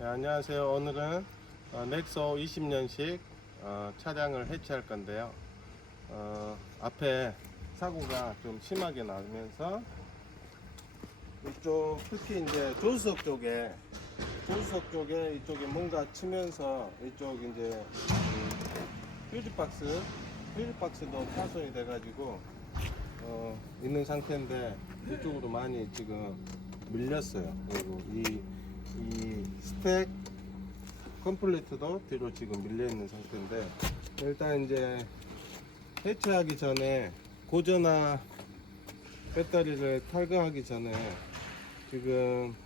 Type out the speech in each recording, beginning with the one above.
네, 안녕하세요. 오늘은 넥소 20년식 차량을 해체할 건데요. 앞에 사고가 좀 심하게 나면서 이쪽 특히 이제 조수석 쪽에 이쪽에 뭔가 치면서 이쪽 이제 휴즈박스도 파손이 돼가지고 있는 상태인데 이쪽으로 많이 지금 밀렸어요. 그리고 이 스택 컴플리트도 뒤로 지금 밀려 있는 상태인데, 일단 이제 해체하기 전에 고전화 배터리를 탈거하기 전에 지금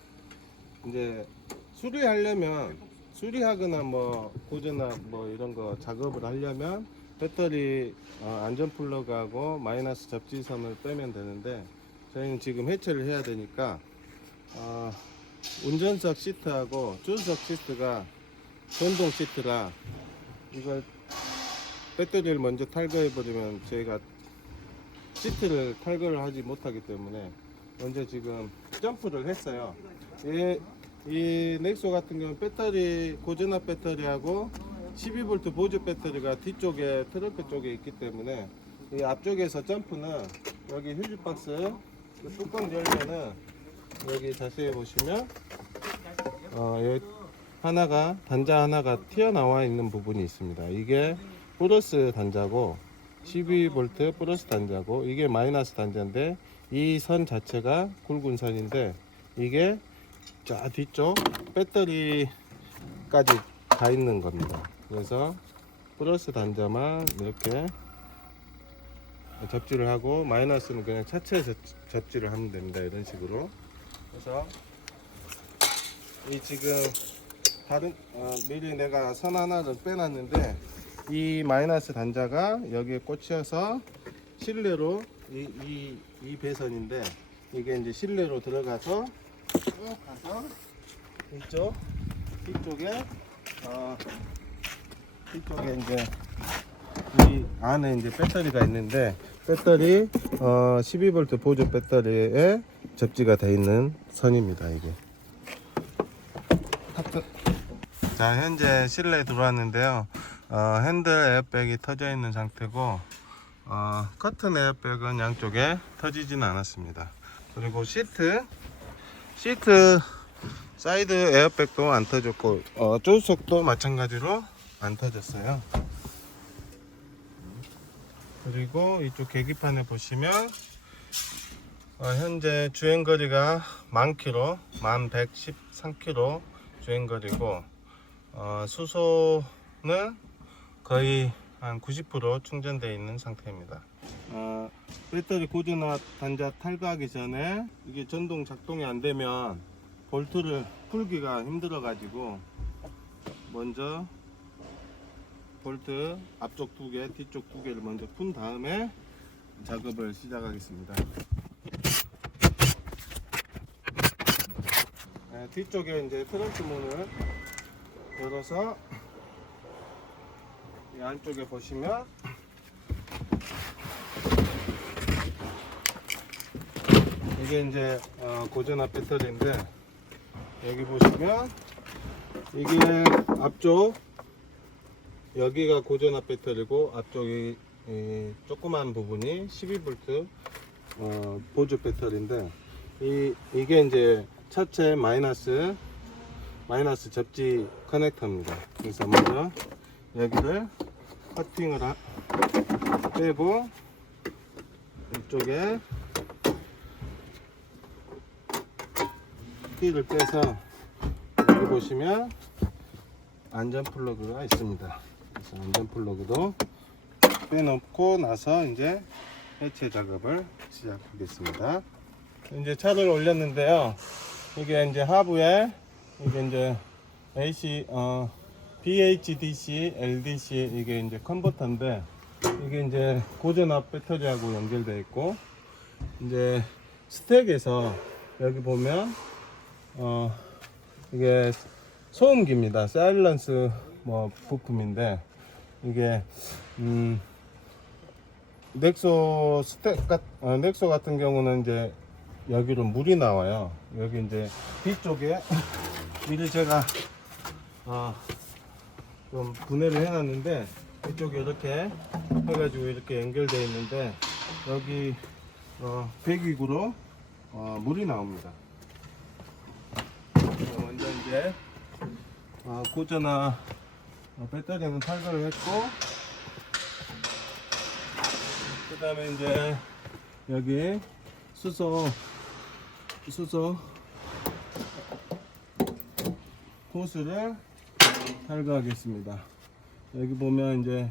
이제 수리하거나 뭐 고전화 뭐 이런 거 작업을 하려면 배터리 안전 플러그하고 마이너스 접지선을 빼면 되는데, 저희는 지금 해체를 해야 되니까 운전석 시트하고 조수석 시트가 전동 시트라 이걸 배터리를 먼저 탈거해 버리면 저희가 시트를 탈거를 하지 못하기 때문에 먼저 지금 점프를 했어요. 이 넥소 같은 경우는 배터리 고전화 배터리하고 12V 보조 배터리가 뒤쪽에 트렁크 쪽에 있기 때문에 이 앞쪽에서 점프는 여기 휴즈박스 뚜껑 열면은 여기 자세히 보시면 여기 단자 하나가 튀어나와 있는 부분이 있습니다. 이게 플러스 단자고 12V 플러스 단자고 이게 마이너스 단자인데, 이 선 자체가 굵은 선인데 이게 자 뒤쪽 배터리까지 다 있는 겁니다. 그래서 플러스 단자만 이렇게 접지를 하고 마이너스는 그냥 차체에서 접지를 하면 됩니다. 이런 식으로. 그래서 이 지금 미리 내가 선 하나를 빼놨는데 이 마이너스 단자가 여기에 꽂혀서 실내로 이 배선인데, 이게 이제 실내로 들어가서 쭉 가서 뒤쪽에 이제 이 안에 이제 배터리가 있는데, 배터리 12V 보조 배터리에 접지가 되어 있는 선입니다. 이게. 자, 현재 실내에 들어왔는데요. 핸들 에어백이 터져 있는 상태고, 커튼 에어백은 양쪽에 터지지는 않았습니다. 그리고 시트 사이드 에어백도 안 터졌고, 조수석도 마찬가지로 안 터졌어요. 그리고 이쪽 계기판에 보시면 현재 주행거리가 10,000km, 1113km 주행거리고, 수소는 거의 한 90% 충전되어 있는 상태입니다. 배터리 고전화 단자 탈거하기 전에 이게 전동 작동이 안 되면 볼트를 풀기가 힘들어 가지고 먼저 볼트 앞쪽 2개, 뒤쪽 2개를 먼저 푼 다음에 작업을 시작하겠습니다. 뒤쪽에 이제 트렁크 문을 열어서 이 안쪽에 보시면 이게 이제 고전화 배터리인데, 여기 보시면 이게 앞쪽 여기가 고전화 배터리고 앞쪽이 조그만 부분이 12V 보조 배터리인데, 이게 이제 차체 마이너스 접지 커넥터입니다. 그래서 먼저 여기를 커팅을 빼고 이쪽에 끼를 빼서 여기 보시면 안전 플러그가 있습니다. 그래서 안전 플러그도 빼놓고 나서 이제 해체 작업을 시작하겠습니다. 이제 차를 올렸는데요. 이게 이제 하부에 이게 이제 AC BHDC, LDC 이게 이제 컨버터인데, 이게 이제 고전압 배터리하고 연결되어 있고, 이제 스택에서 여기 보면 이게 소음기입니다. 사일런스 뭐 부품인데, 이게 넥소 같은 경우는 이제 여기로 물이 나와요. 여기 이제 뒤쪽에 미리 제가 좀 분해를 해놨는데 이쪽에 이렇게 해가지고 이렇게 연결되어 있는데 여기 배기구로 물이 나옵니다. 먼저 이제 고저나 배터리는 탈거를 했고, 그 다음에 이제 여기 수소 호스를 탈거하겠습니다. 여기 보면 이제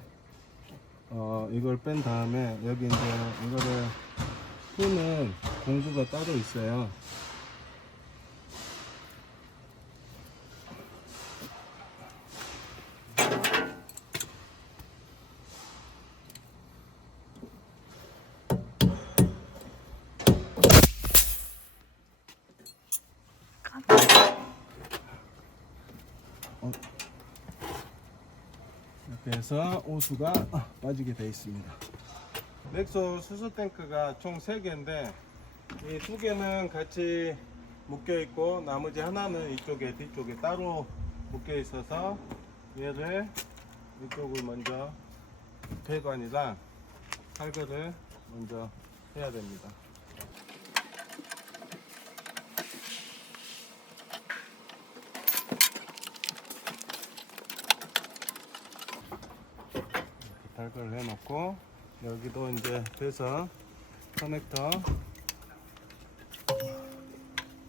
이걸 뺀 다음에 여기 이제 이거를 푸는 공구가 따로 있어요. 이렇게 해서 호수가 빠지게 되어 있습니다. 넥소 수소 탱크가 총 3개인데 이 2개는 같이 묶여 있고 나머지 하나는 이쪽에 뒤쪽에 따로 묶여 있어서 얘를 이쪽을 먼저 배관이랑 탈거를 먼저 해야 됩니다. 탈거를 해놓고 여기도 이제 배선 커넥터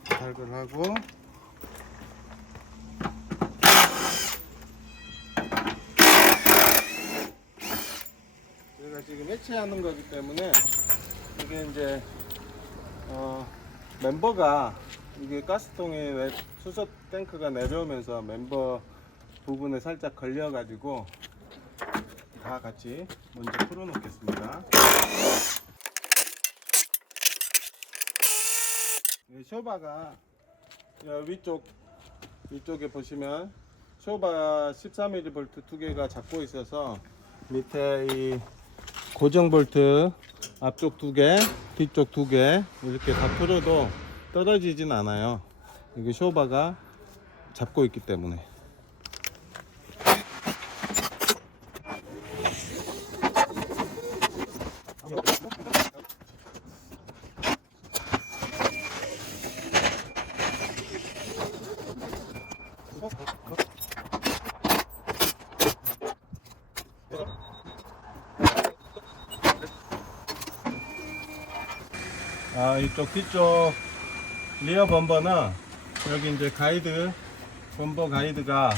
탈거를 하고, 저희가 지금 해체하는 거기 때문에 이게 이제 멤버가 이게 가스통에 수소 탱크가 내려오면서 멤버 부분에 살짝 걸려 가지고 다 같이 먼저 풀어 놓겠습니다. 쇼바가 위쪽에 보시면 쇼바 13mm 2개가 잡고 있어서 밑에 이 고정 볼트 앞쪽 2개, 뒤쪽 2개 이렇게 다 풀어도 떨어지진 않아요. 이게 쇼바가 잡고 있기 때문에. 이쪽 뒤쪽 리어 범버는 여기 이제 가이드 범버 가이드가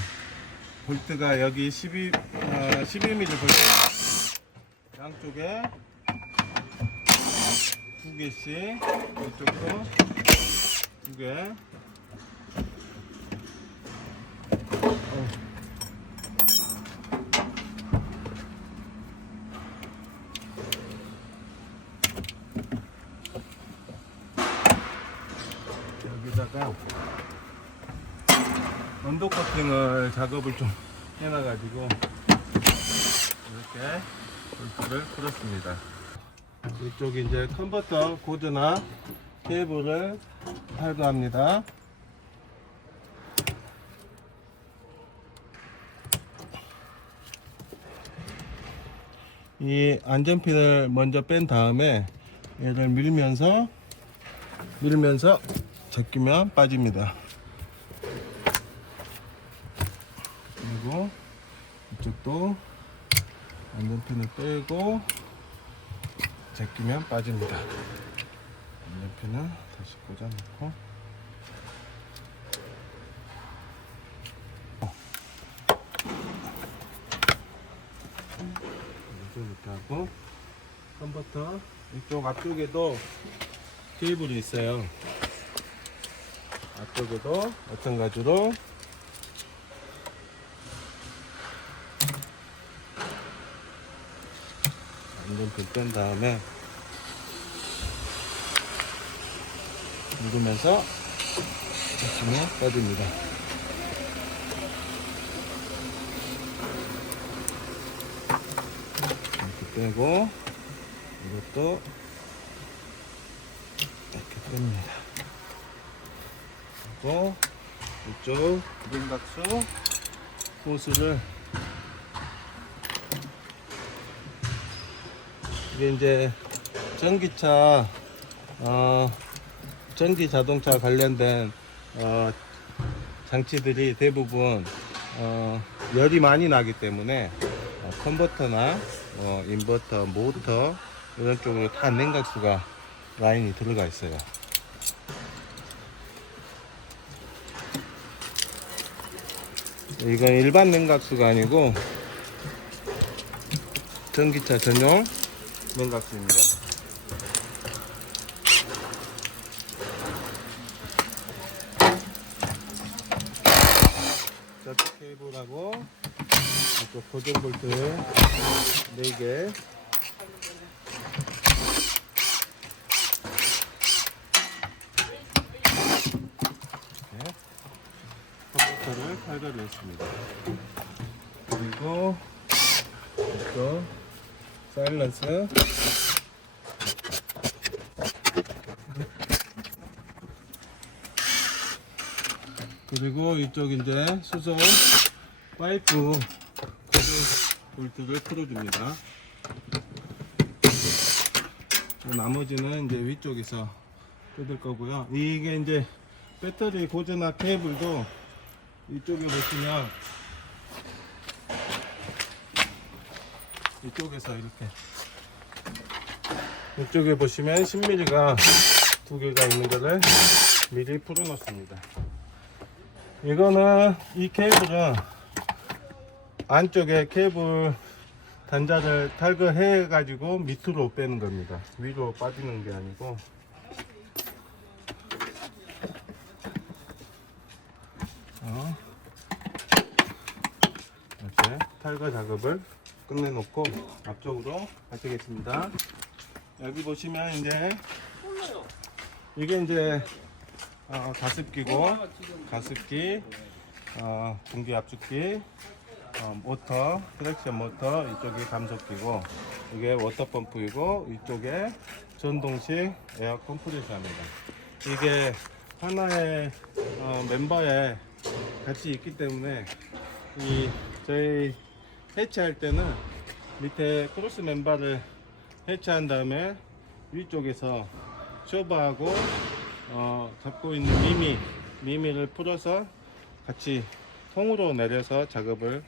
볼트가 여기 12mm 볼트 양쪽에 2개씩, 이쪽도 2개. 여기다가 언더 커팅을 작업을 좀 해놔가지고 이렇게 볼트를 풀었습니다. 이쪽에 이제 컨버터 고드나 케이블을 탈거합니다. 이 안전핀을 먼저 뺀 다음에 얘를 밀면서 제끼면 빠집니다. 그리고 이쪽도 안전핀을 빼고 제끼면 빠집니다. 안전핀을 다시 꽂아놓고 이렇게 하고, 컨버터 이쪽 앞쪽에도 케이블이 있어요. 앞쪽에도 마찬가지로 안전핀 뺀 다음에 누르면서 제끼면 빠집니다. 이렇게 빼고 이것도 이렇게 뺍니다. 그리고 이쪽 기둥박스 호스를 이게 이제 전기차 전기 자동차 관련된 장치들이 대부분 열이 많이 나기 때문에 컨버터나 인버터, 모터 이런 쪽으로 다 냉각수가 라인이 들어가 있어요. 이건 일반 냉각수가 아니고 전기차 전용 냉각수입니다. 저쪽 케이블하고 이쪽 고정 볼트 4개, 컴퓨터를 탈거를 했습니다. 그리고 이쪽 사일런스, 그리고 이쪽 이제 수소 파이프 고정 볼트를 풀어줍니다. 나머지는 이제 위쪽에서 뜯을 거고요. 이게 이제 배터리 고전화 케이블도 이쪽에 보시면 이쪽에서 이렇게 이쪽에 보시면 10mm가 두 개가 있는 거를 미리 풀어 놓습니다. 이거는 이 케이블은 안쪽에 케이블 단자를 탈거해 가지고 밑으로 빼는 겁니다. 위로 빠지는 게 아니고. 이렇게 탈거 작업을 끝내놓고 앞쪽으로 가시겠습니다. 여기 보시면 이제 이게 이제 가습기고, 가습기, 공기 압축기, 모터, 트랙션 모터, 이쪽이 감속기고, 이게 워터펌프이고, 이쪽에 전동식 에어 컴프레서입니다. 이게 하나의 멤버에 같이 있기 때문에 저희 해체할 때는 밑에 크로스 멤버를 해체한 다음에 위쪽에서 쇼버하고 잡고 있는 미미를 풀어서 같이 통으로 내려서 작업을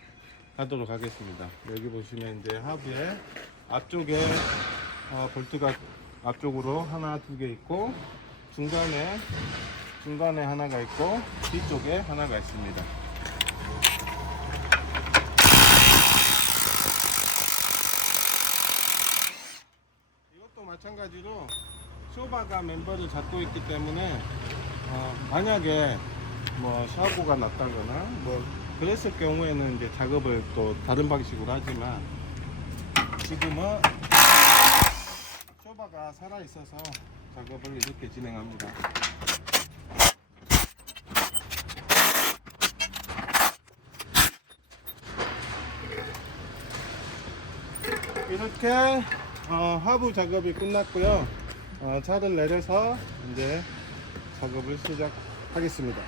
하도록 하겠습니다. 여기 보시면 이제 하부에 앞쪽에 볼트가 앞쪽으로 하나, 두 개 있고, 중간에 하나가 있고, 뒤쪽에 하나가 있습니다. 이것도 마찬가지로 쇼바가 멤버를 잡고 있기 때문에 만약에 뭐 사고가 났다거나 뭐 그랬을 경우에는 이제 작업을 또 다른 방식으로 하지만, 지금은 쇼바가 살아 있어서 작업을 이렇게 진행합니다. 이렇게 하부 작업이 끝났고요. 차를 내려서 이제 작업을 시작하겠습니다.